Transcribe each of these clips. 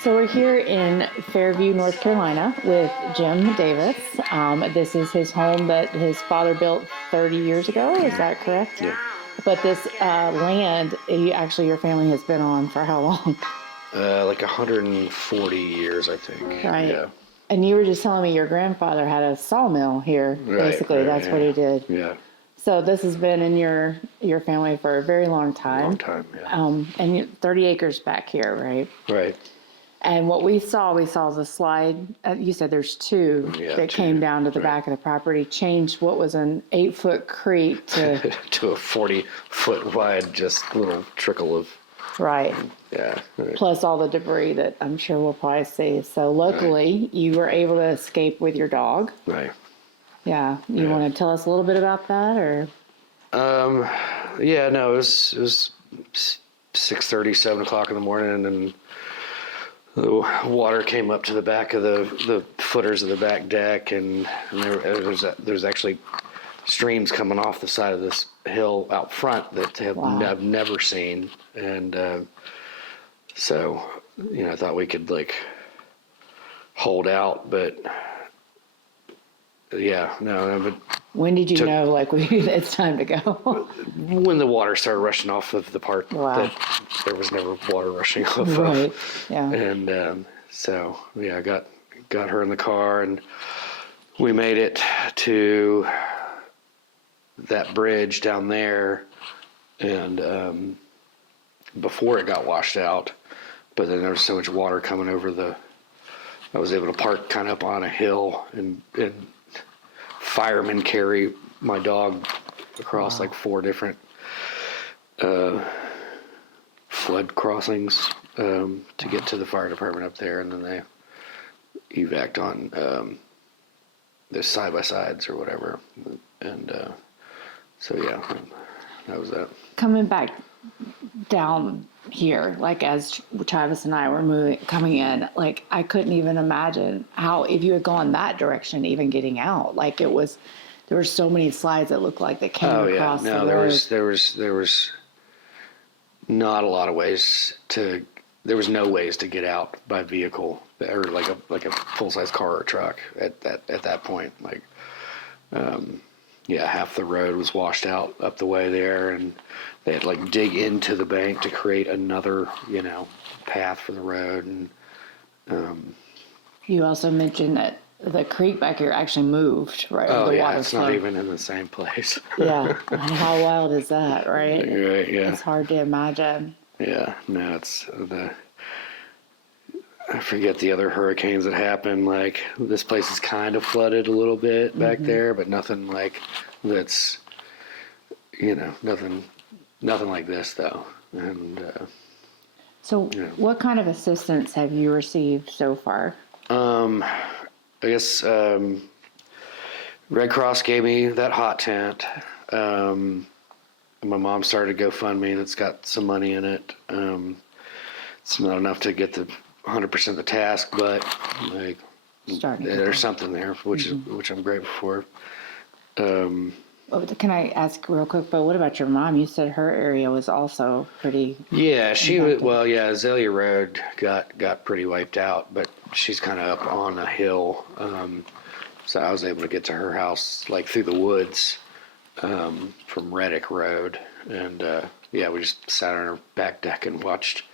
So we're here in Fairview, North Carolina with Jim Davis. This is his home that his father built 30 years ago. Is that correct? Yeah. But this land, actually, your family has been on for how long? Like 140 years, I think. Right. Yeah. And you were just telling me your grandfather had a sawmill here. Basically, that's what he did. Yeah. So this has been in your family for a very long time. Long time, yeah. And 30 acres back here, right? Right. And what we saw the slide. You said there's two Yeah, that two, came down to the right. back of the property, changed what was an 8-foot creek to To a 40-foot wide, just little trickle of, right. yeah. Right. Plus all the debris that I'm sure we'll probably see. So luckily, you were able to escape with your dog. Right. Yeah. You want to tell us a little bit about that, or? Yeah, no, it was 6:30, 7 o'clock in the morning, and the water came up to the back of the footers of the back deck, and there's actually streams coming off the side of this hill out front that I've never seen, and so I thought we could like hold out, but yeah, no, but When did you know, like, it's time to go? when the water started rushing off of the part that there was never water rushing off Right. of. Yeah. And so, yeah, I got her in the car, and we made it to that bridge down there, and before it got washed out, but then there was so much water coming over I was able to park kind of up on a hill and firemen carry my dog across like 4 different flood crossings to get to the fire department up there, and then they evac'd on the side-by-sides or whatever, and so yeah, that was that. Coming back down here, like as Travis and I were coming in, like I couldn't even imagine how, if you had gone that direction, even getting out. Like there were so many slides that looked like they came across the road. There was not a lot of ways there was no ways to get out by vehicle or like a full-size car or truck at that point. Like, yeah, half the road was washed out up the way there, and they had to like dig into the bank to create another, path for the road. And You also mentioned that the creek back here actually moved, right? oh the yeah, water it's flow. not even in the same place. Yeah. How wild is that, right? Right, yeah. It's hard to imagine. Yeah, no, I forget the other hurricanes that happened. Like, this place is kind of flooded a little bit back there, but nothing like that's, nothing like this though. And So what kind of assistance have you received so far? I guess Red Cross gave me that hot tent. My mom started a GoFundMe that's got some money in it. It's not enough to get the 100% of the task, but like there's something there, which I'm grateful for. Can I ask real quick, but what about your mom? You said her area was also pretty... Yeah, she was, well, yeah, Azalea Road got pretty wiped out, but she's kind of up on a hill. So I was able to get to her house like through the woods from Reddick Road. And yeah, we just sat on her back deck and watched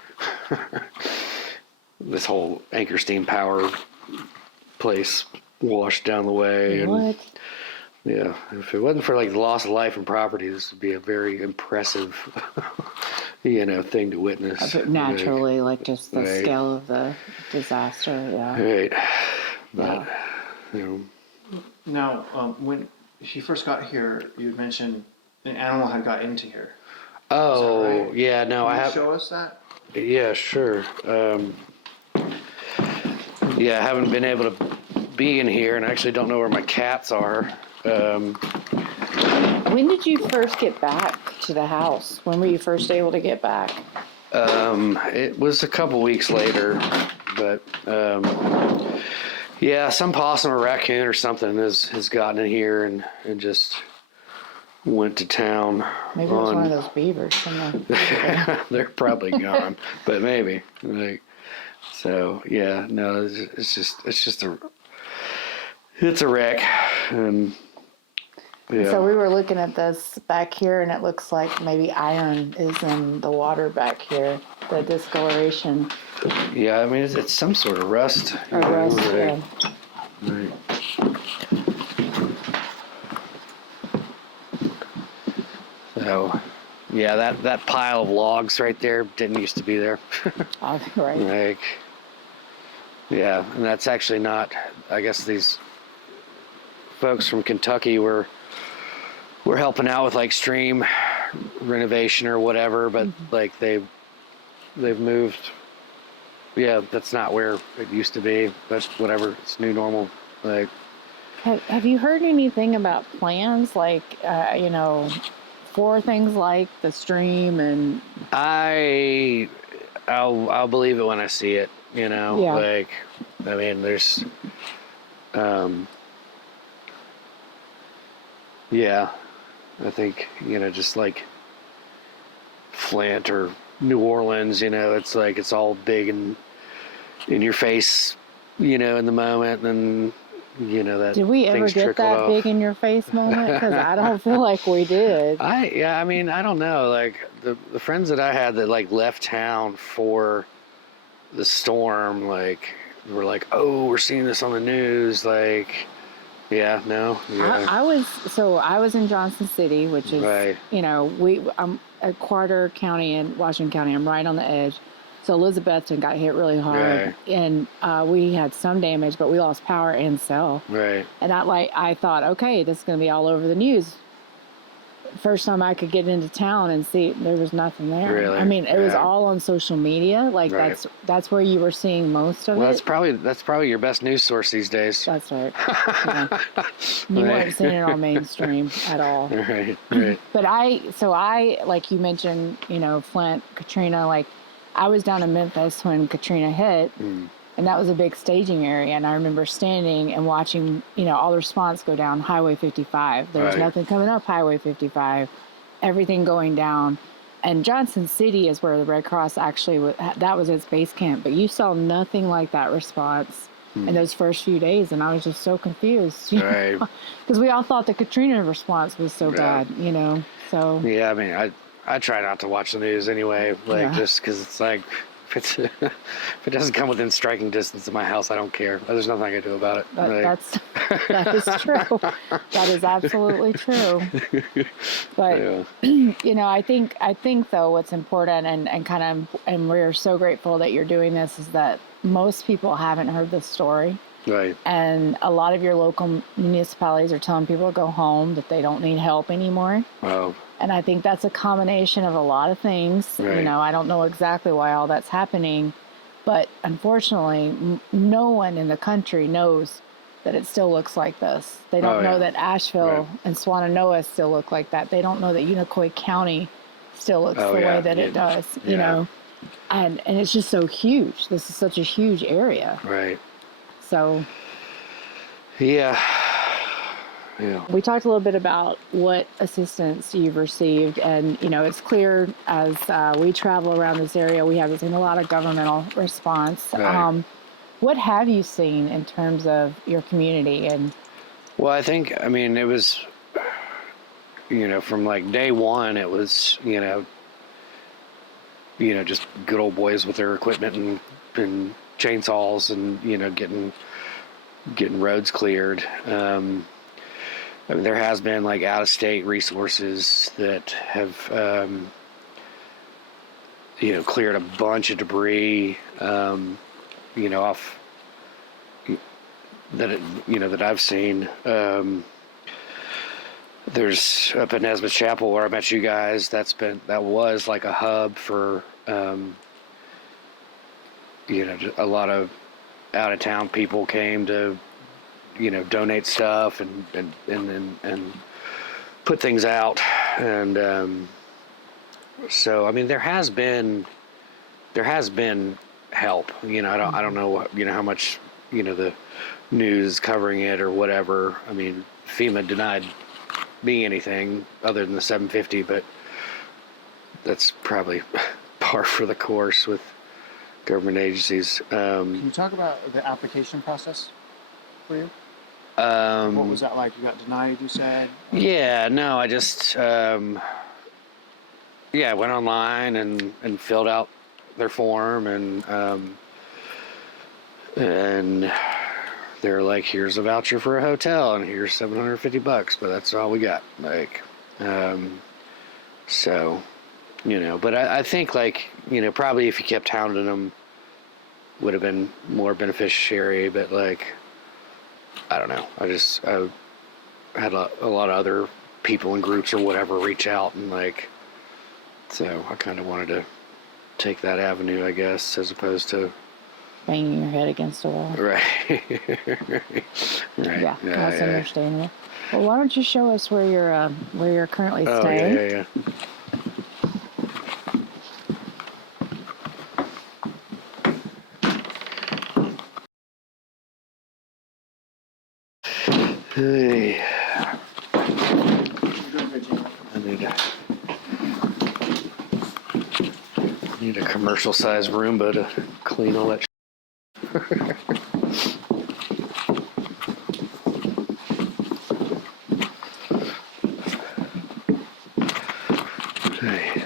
this whole Anchor Steam Power place washed down the way. What? And yeah, if it wasn't for like the loss of life and property, this would be a very impressive, thing to witness. Naturally, like just the right. scale of the disaster, yeah. Right. But, Now, when she first got here, you had mentioned an animal had got into here. Oh, right? yeah, no, Can I you have. show us that? Yeah, sure. Yeah, I haven't been able to be in here, and I actually don't know where my cats are. When did you first get back to the house? When were you first able to get back? It was a couple weeks later, but yeah, some possum or raccoon or something has gotten in here and just went to town. Maybe it was one of those beavers from the... They're probably gone, but maybe. Like, So yeah, no, it's a wreck. And yeah. So we were looking at this back here, and it looks like maybe iron is in the water back here. The discoloration Yeah, I mean, it's some sort of rust. or rust. Yeah. Right. So, yeah, that pile of logs right there didn't used to be there. Oh, right. Like, yeah, and that's actually not. I guess these folks from Kentucky were helping out with like stream renovation or whatever, but like they've moved. Yeah, that's not where it used to be. But whatever, it's new normal. Like, Have you heard anything about plans, like, for things like the stream and? I'll believe it when I see it. You know, Yeah. like, I mean, there's, yeah, I think, just like Flint or New Orleans, it's like it's all big and in your face, in the moment, and that Did we ever things get trickle that off. big in your face moment? Because I don't feel like we did. I mean, I don't know. Like the friends that I had that like left town for the storm, like were like, oh, we're seeing this on the news. Like, yeah, no, yeah, I was in Johnson City, which is, Right. I'm at Carter County and Washington County. I'm right on the edge. So Elizabethton got hit really hard, Right. and we had some damage, but we lost power and cell. right, And I thought, okay, this is going to be all over the news. First time I could get into town and see, there was nothing there. Really? I mean, it was Yeah. all on social media. Like Right. that's where you were seeing most of well, it. that's probably your best news source these days. That's right. Yeah. You Right. weren't seeing it on mainstream at all. Right, right, But I like you mentioned, Flint, Katrina, like I was down in Memphis when Katrina hit, and that was a big staging area. And I remember standing and watching, all the response go down Highway 55. There was Right. nothing coming up Highway 55, everything going down. And Johnson City is where the Red Cross actually that was its base camp. But you saw nothing like that response in those first few days, and I was just so confused. Right. Because we all thought the Katrina response was so Yeah. bad, So Yeah, I mean, I try not to watch the news anyway, like Yeah. just because it's like if it doesn't come within striking distance of my house, I don't care. There's nothing I can do about it. Like, that is true. That is absolutely true. But yeah. I think though what's important and we're so grateful that you're doing this is that most people haven't heard this story. Right. And a lot of your local municipalities are telling people to go home, that they don't need help anymore. Well, And I think that's a combination of a lot of things. Right. I don't know exactly why all that's happening, but unfortunately, no one in the country knows that it still looks like this. They don't know that Asheville Right. and Swananoa still look like that. They don't know that Unicoi County still looks the way that it does, Yeah. And it's just so huge. This is such a huge area. Right. So Yeah. Yeah. we talked a little bit about what assistance you've received, and it's clear as we travel around this area, we haven't seen a lot of governmental response. Right. What have you seen in terms of your community? And Well, I mean, it was, from like day one, it was, just good old boys with their equipment and chainsaws and, getting roads cleared. I mean, there has been like out of state resources that have, cleared a bunch of debris, off that I've seen. There's up at Nesbitt Chapel where I met you guys. That was like a hub for, a lot of out of town people came to, donate stuff and put things out. And, so, I mean, there has been help, I don't know how much, the news covering it or whatever. I mean, FEMA denied being anything other than the 750, but that's probably par for the course with government agencies. Can you talk about the application process for you? What was that like? You got denied, you said? Yeah, no, I just, I went online and filled out their form and they're like, here's a voucher for a hotel and here's $750, but that's all we got. Like, so, but I think like, probably if you kept hounding them would have been more beneficiary, but like, I don't know. I had a lot of other people and groups or whatever reach out and like, so I kind of wanted to take that avenue, I guess, as opposed to Banging your head against a wall. right. Yeah, that's understandable. Well, why don't you show us where you're currently Oh staying? yeah. Hey, I need a commercial sized Roomba to clean all that. Hey.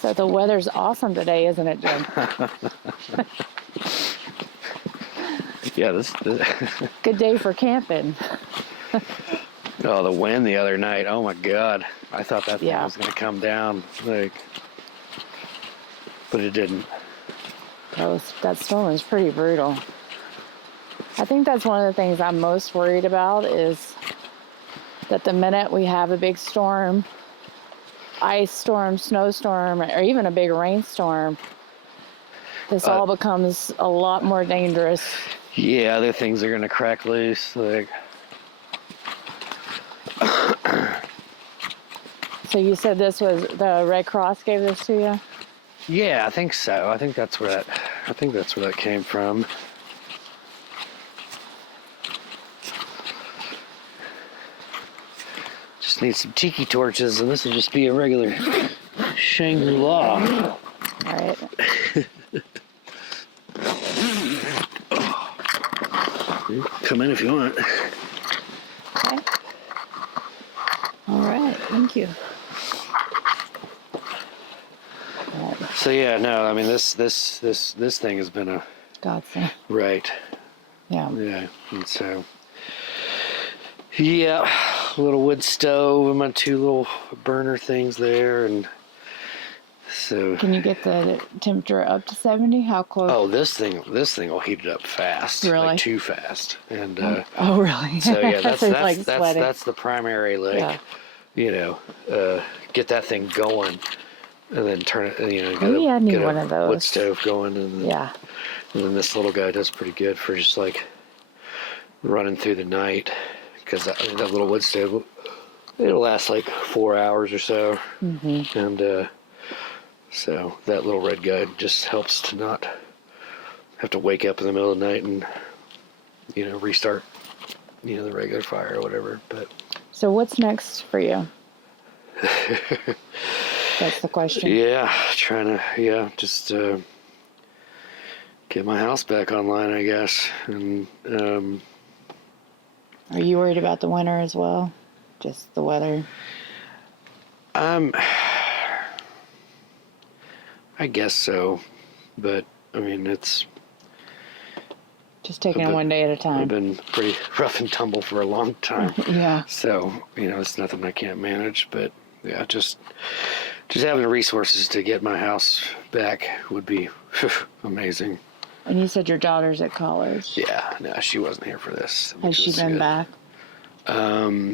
So the weather's awesome today, isn't it, Jim? Yeah, Good day for camping. oh, the wind the other night. Oh my God. I thought that thing was going to come down, like, but it didn't. That storm is pretty brutal. I think that's one of the things I'm most worried about is that the minute we have a big storm, ice storm, snowstorm, or even a big rainstorm, this all becomes a lot more dangerous. Yeah, other things are going to crack loose, like. So you said this was the Red Cross gave this to you? Yeah, I think so. I think that's where that came from. Just need some tiki torches, and this will just be a regular Shangri-La. All right. Come in if you want. Okay. All right. Thank you. So yeah, no, I mean this thing has been a Godsend. right. Yeah. Yeah, and so yeah, a little wood stove and my two little burner things there, and so. Can you get the temperature up to 70? How close? Oh, this thing will heat it up fast, Really? like too fast, and Oh, really? so yeah, So it's like sweating. that's the primary, like, Yeah. get that thing going, and then turn it, get Maybe I need get one a of those. wood stove going, and Yeah. and then this little guy does pretty good for just like running through the night, because that little wood stove, it'll last like 4 hours or so, and so that little red guy just helps to not have to wake up in the middle of the night and restart the regular fire or whatever. But So what's next for you? That's the question. yeah, trying to just get my house back online, I guess. And Are you worried about the winter as well? Just the weather? I guess so, but I mean it's Just taking it one day at a I've time. been pretty rough and tumble for a long time. Yeah. So, it's nothing I can't manage, but yeah, just having the resources to get my house back would be amazing. And you said your daughter's at college. Yeah, no, she wasn't here for this. Has she been back?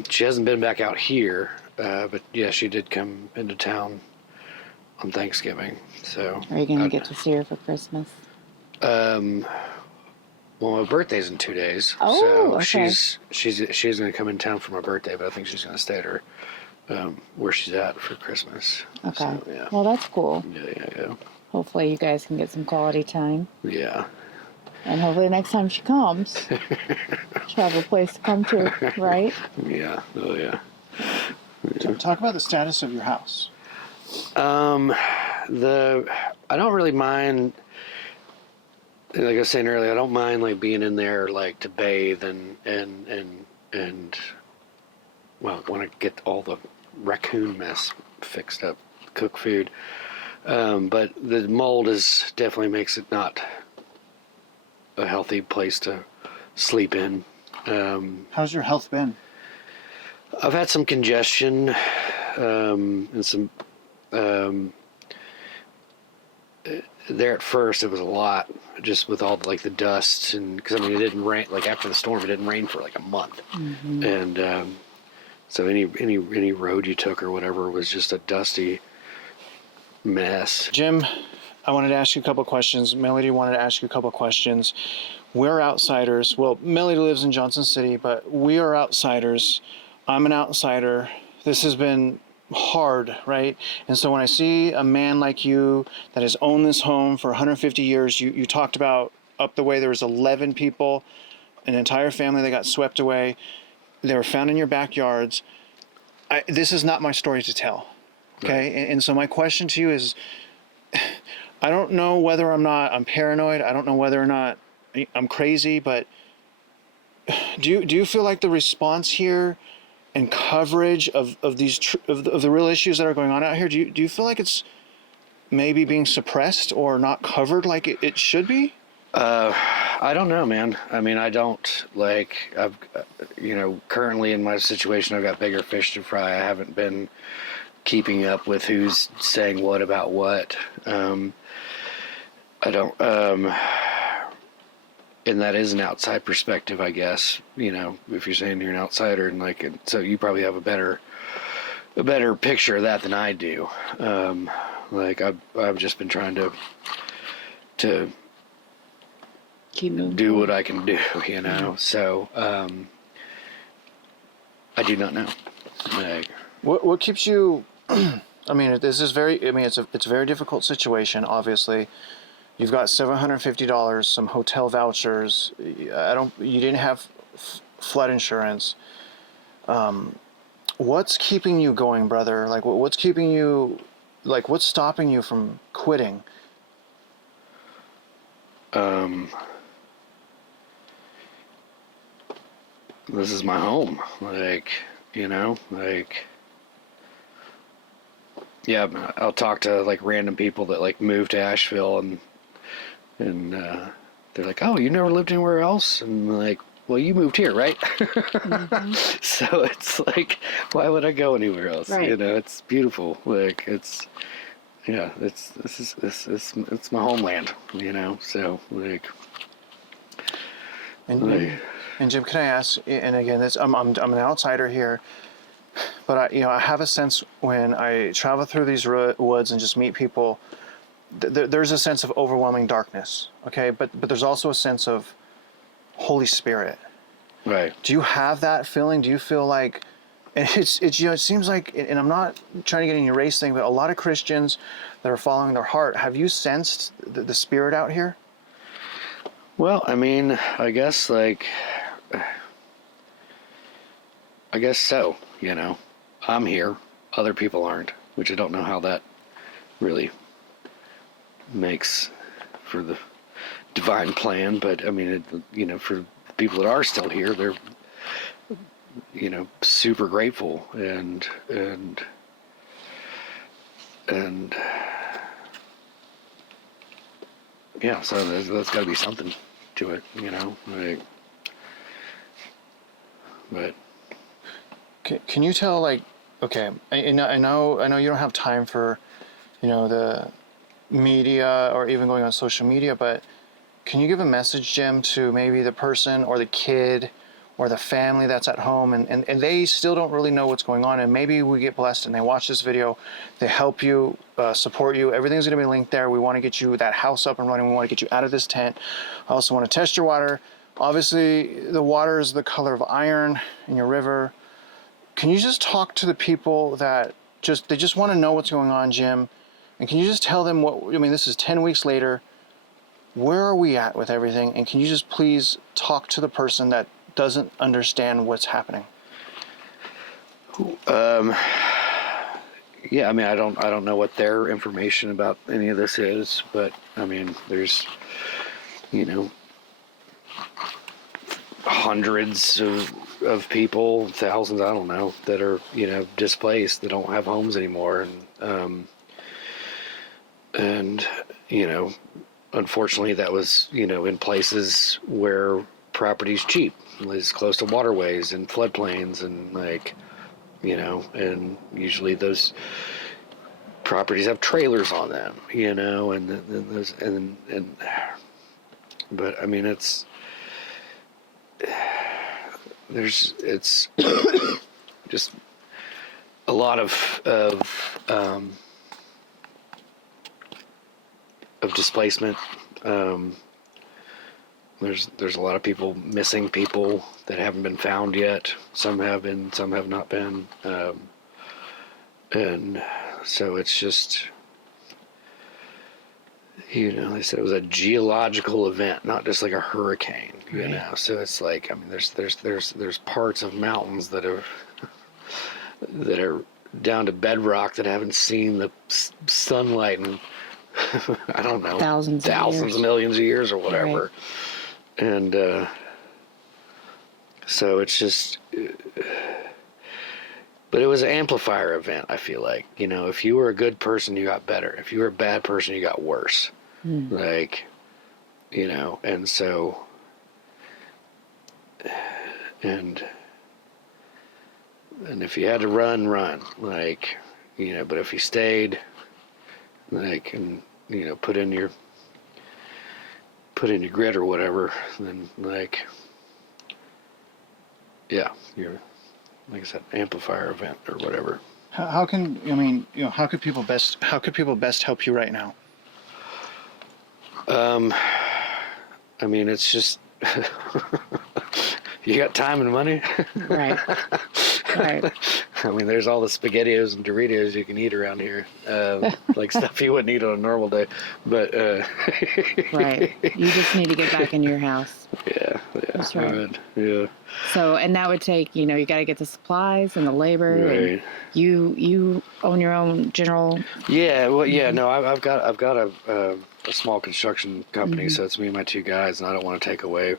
She hasn't been back out here, but yeah, she did come into town on Thanksgiving. So. Are you going to get to see her for Christmas? Well, my birthday's in 2 days, Oh, so okay. she's going to come in town for my birthday, but I think she's going to stay at her where she's at for Christmas. Okay. So, Well, that's cool. yeah. Hopefully you guys can get some quality time. Yeah. And hopefully next time she comes, she'll have a place to come to, right? Yeah. Oh yeah. Talk about the status of your house. I don't really mind. Like I was saying earlier, I don't mind like being in there like to bathe and well, want to get all the raccoon mess fixed up, cook food. But the mold definitely makes it not a healthy place to sleep in. How's your health been? I've had some congestion and some. There at first, it was a lot, just with all like the dust, and because I mean it didn't rain. Like after the storm, it didn't rain for like a month, and so any road you took or whatever was just a dusty mess. Jim, I wanted to ask you a couple questions. Melody wanted to ask you a couple questions. We're outsiders. Well, Melody lives in Johnson City, but we are outsiders. I'm an outsider. This has been hard, right? And so when I see a man like you that has owned this home for 150 years, you talked about up the way there was 11 people, an entire family that got swept away. They were found in your backyards. This is not my story to tell, okay? Right. And so my question to you is, I don't know whether I'm paranoid. I don't know whether or not I'm crazy, but do you feel like the response here and coverage of these of the real issues that are going on out here, do you feel like it's maybe being suppressed or not covered like it should be? I don't know, man. I mean, I don't like. I've, currently in my situation, I've got bigger fish to fry. I haven't been keeping up with who's saying what about what. I don't. And that is an outside perspective, I guess. If you're saying you're an outsider, and so you probably have a better picture of that than I do. I've just been trying to Keep moving. do what I can do, So I do not know. What keeps you? I mean, this is very. I mean, it's a very difficult situation. Obviously, you've got $750, some hotel vouchers. You didn't have flood insurance. What's keeping you going, brother? Like, what's keeping you? Like, what's stopping you from quitting? This is my home. Yeah, I'll talk to like random people that like moved to Asheville and they're like, "Oh, you never lived anywhere else?" And I'm like, "Well, you moved here, right?" So it's like, why would I go anywhere else? Right. It's beautiful. It's my homeland. So And Jim, can I ask? And again, I'm an outsider here, but I have a sense when I travel through these woods and just meet people. There's a sense of overwhelming darkness, okay? But there's also a sense of Holy Spirit. right. Do you have that feeling? Do you feel like, and it seems like, and I'm not trying to get in your race thing, but a lot of Christians that are following their heart, have you sensed the Spirit out here? Well, I mean, I guess so. I'm here. Other people aren't, which I don't know how that really makes for the divine plan. But I mean, for the people that are still here, they're, super grateful and yeah. So there's got to be something to it, But Can you tell, like, okay, I know you don't have time for, the media or even going on social media, but can you give a message, Jim, to maybe the person or the kid or the family that's at home and they still don't really know what's going on, and maybe we get blessed and they watch this video, they help you, support you, everything's going to be linked there. We want to get you that house up and running. We want to get you out of this tent. I also want to test your water. Obviously, the water is the color of iron in your river. Can you just talk to the people that they just want to know what's going on, Jim? And can you just tell them this is 10 weeks later. where are we at with everything? And can you just please talk to the person that doesn't understand what's happening? Yeah, I mean, I don't know what their information about any of this is, but I mean, there's, you know, hundreds of people, thousands, I don't know, that are, you know, displaced, that don't have homes anymore, and you know, unfortunately, that was, you know, in places where property's cheap, it's close to waterways and floodplains, and like, you know, and usually those properties have trailers on them, you know, and those, but I mean, it's just a lot of displacement. There's a lot of people, missing people that haven't been found yet. Some have been, some have not been, and so it's just, you know, they said it was a geological event, not just like a hurricane, you Right. know. So it's like, I mean, there's parts of mountains that are down to bedrock that haven't seen the sunlight in I don't know, Thousands of years. millions of years or whatever. Right. And so it's just, but it was an amplifier event, I feel like. You know, if you were a good person, you got better. If you were a bad person, you got worse. Like, you know, and so, and if you had to run, like, you know, but if you stayed, like, and, you know, put in your grit or whatever, then, like, yeah, you're, like I said, amplifier event or whatever. How can, I mean, you know, how could people best help you right now? I mean, it's just, you got time and money. Right. Right. I mean, there's all the SpaghettiOs and Doritos you can eat around here, like stuff you wouldn't eat on a normal day. But Right. You just need to get back into your house. yeah, That's right. good, yeah, So, and that would take, you know, you got to get the supplies and the labor. right. And you own your own general. Yeah, well, yeah, no, I've got a small construction company, so it's me and my two guys, and I don't want to take away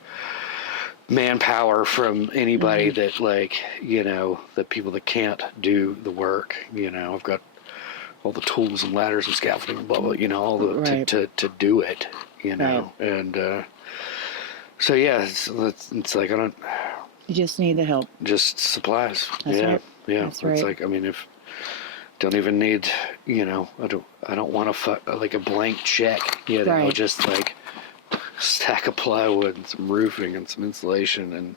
manpower from anybody that, like, you know, the people that can't do the work. You know, I've got all the tools and ladders and scaffolding and blah blah, you know, all the Right. to do it, you know. And so yeah, it's like, I don't, You just need the help. just supplies. That's yeah, right. yeah. That's It's right. like, I mean, if don't even need, you know, I don't want like a blank check, you know, Right. just like a stack of plywood and some roofing and some insulation, and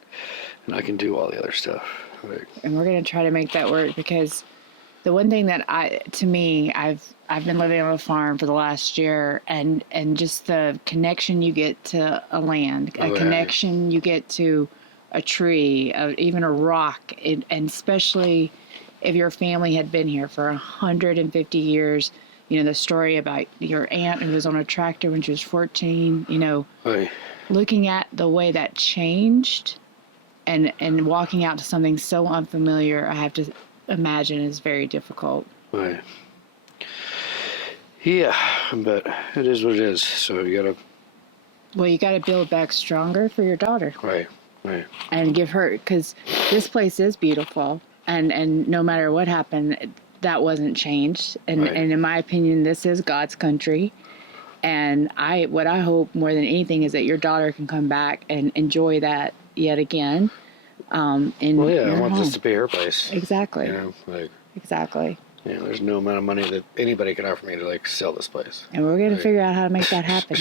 I can do all the other stuff. Like, And we're going to try to make that work, because the one thing that I've been living on a farm for the last year, and just the connection you get to a land, a Right. connection you get to a tree, even a rock, and especially if your family had been here for 150 years. You know, the story about your aunt who was on a tractor when she was 14, you know, right. looking at the way that changed and walking out to something so unfamiliar, I have to imagine is very difficult. Right. Yeah, but it is what it is. So you gotta, Well, you got to build back stronger for your daughter right. and give her, because this place is beautiful, and no matter what happened, that wasn't changed. And Right. and in my opinion, this is God's country. And what I hope more than anything is that your daughter can come back and enjoy that yet again. In Well, yeah, your I want home. this to be her place. Exactly. You know, like, Exactly. you know, there's no amount of money that anybody can offer me to, like, sell this place. And we're going to Right. figure out how to make that happen.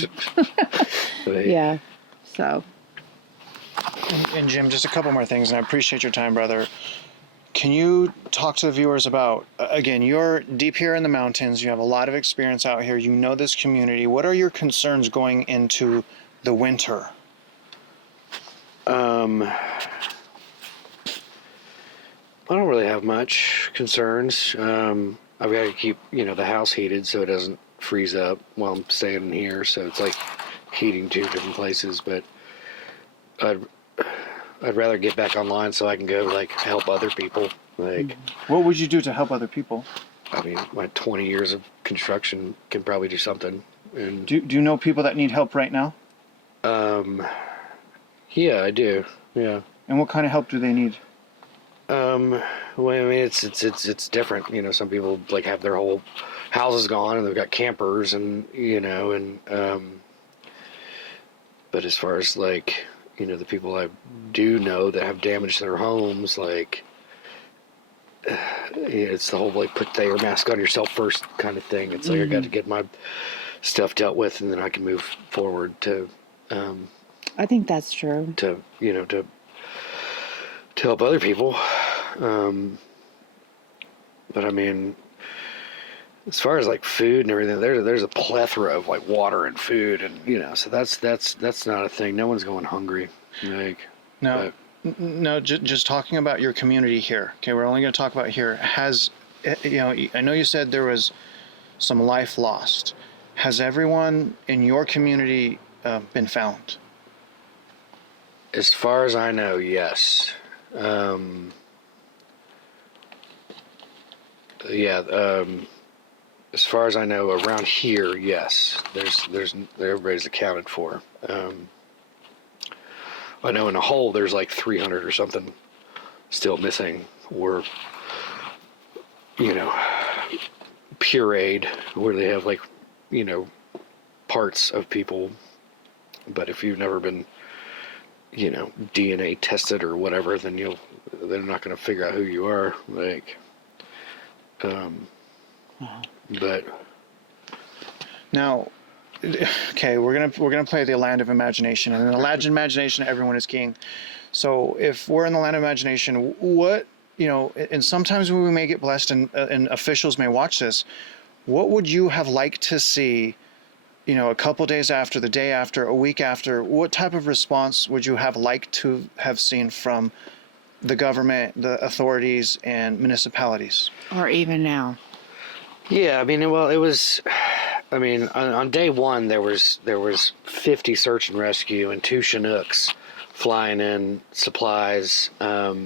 But, Yeah. So, And Jim, just a couple more things, and I appreciate your time, brother. Can you talk to the viewers about, again, you're deep here in the mountains, you have a lot of experience out here, you know this community. What are your concerns going into the winter? I don't really have much concerns. I've got to keep, you know, the house heated so it doesn't freeze up while I'm staying in here. So it's like heating two different places, but I'd rather get back online so I can go like help other people. Like, What would you do to help other people? I mean, my 20 years of construction can probably do something. And Do you know people that need help right now? yeah, I do. Yeah. And what kind of help do they need? Well, I mean, it's different. You know, some people like have their whole houses gone and they've got campers and, but as far as like, the people I do know that have damaged their homes, like, it's the whole like put the air mask on yourself first kind of thing. It's like I got to get my stuff dealt with and then I can move forward to I think that's true. to help other people. But I mean, as far as like food and everything, there's a plethora of like water and food, and so that's not a thing. No one's going hungry. Like, No, no. Just talking about your community here. Okay, we're only going to talk about here. Has I know you said there was some life lost. Has everyone in your community been found? as far as I know, yes. Yeah. As far as I know, around here, yes. There's everybody's accounted for. I know in a whole there's like 300 or something still missing, or pureed, where they have like parts of people, but if you've never been DNA tested or whatever, then they're not going to figure out who you are. Like, but Now, okay, we're gonna play the land of imagination, and in the land of imagination, everyone is king. So if we're in the land of imagination, what and sometimes we may get blessed, and officials may watch this. What would you have liked to see? A couple days after, the day after, a week after. What type of response would you have liked to have seen from the government, the authorities, and municipalities? Or even now. yeah, I mean, well, it was. I mean, on day one there was 50 search and rescue and 2 Chinooks flying in supplies. So,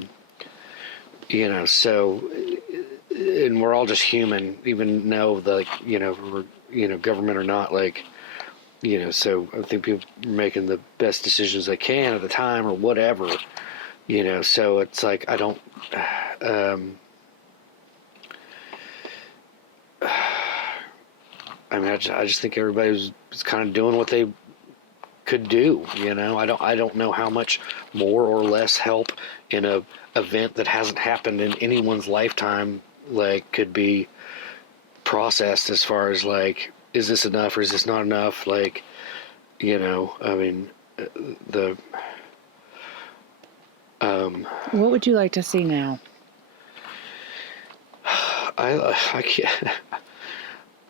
and we're all just human, even though we're government or not, like. So I think people are making the best decisions they can at the time or whatever, so it's like, I don't, I mean, I just think everybody was kind of doing what they could do, I don't know how much more or less help in a event that hasn't happened in anyone's lifetime, like, could be processed as far as like, is this enough or is this not enough? Like, I mean, What would you like to see now? I can't.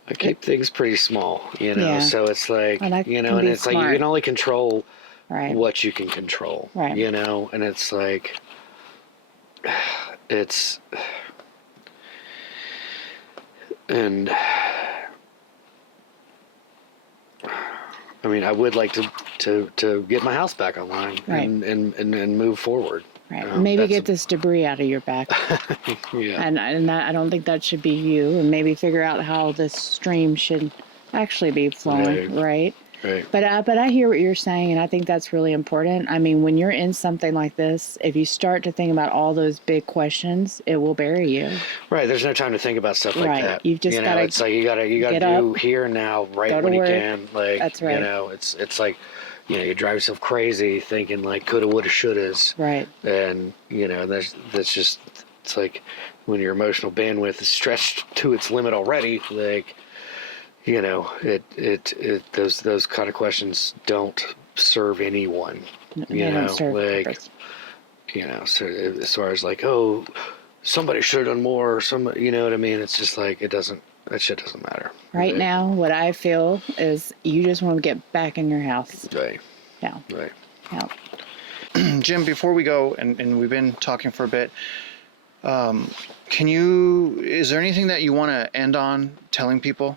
I keep things pretty small, Yeah. so it's like, And that and can be it's like you smart. can only control Right. what you can control, Right. and it's like, and I mean, I would like to get my house back online, Right. and move forward. Right. Maybe That's get this debris out of your back. yeah. And that, I don't think that should be you. And maybe figure out how this stream should actually be flowing, right? Right. But I hear what you're saying, and I think that's really important. I mean, when you're in something like this, if you start to think about all those big questions, it will bury you. Right. There's no time to think about stuff like Right. that. You've just gotta It's like you gotta get do up, here and now, right go to when you work. can. Like, That's right. it's like, you drive yourself crazy thinking like coulda, woulda, shouldas. Right. And that's just, it's like when your emotional bandwidth is stretched to its limit already. Like, those kind of questions don't serve anyone. They don't serve like, purpose. So as far as like, oh, somebody should have done more, or somebody, you know what I mean? It's just like, that shit doesn't matter. Right now, what I feel is you just want to get back in your house. Right. Yeah. Right. Yeah. Jim, before we go, and we've been talking for a bit, is there anything that you want to end on telling people?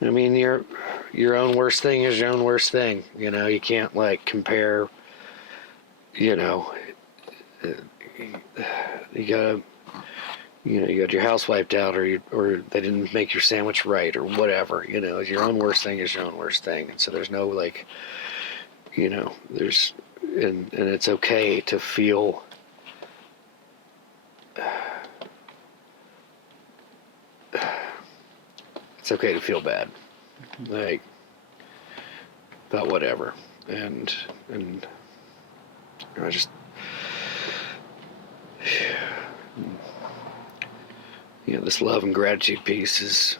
I mean, your own worst thing is your own worst thing. You know, you can't like compare. You know, you gotta. You know, you got your house wiped out, or they didn't make your sandwich right, or whatever. You know, your own worst thing is your own worst thing, and so there's no like, you know, there's, and it's okay to feel. It's okay to feel bad, like about whatever, and I just. You know, this love and gratitude piece is,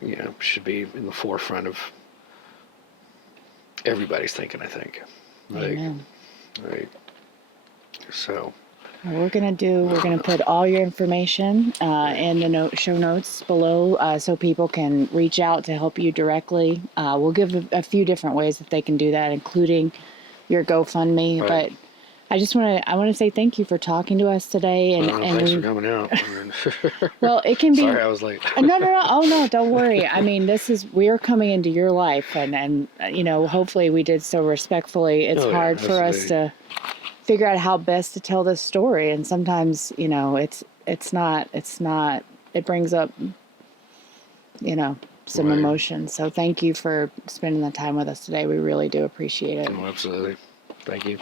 you know, should be in the forefront of everybody's thinking, I think. Like, Amen. right. So. We're gonna put all your information in the show notes below, so people can reach out to help you directly. We'll give a few different ways that they can do that, including your GoFundMe. Right. But I want to say thank you for talking to us today. And, Thanks for coming out. well, it can be. Sorry, I was late. No. Oh no, don't worry. I mean, we are coming into your life, and you know, hopefully we did so respectfully. It's hard for us to figure out how best to tell this story, and sometimes, you know, it's not. It brings up, you know, some Right. emotion. So thank you for spending the time with us today. We really do appreciate it. Oh, absolutely. Thank you.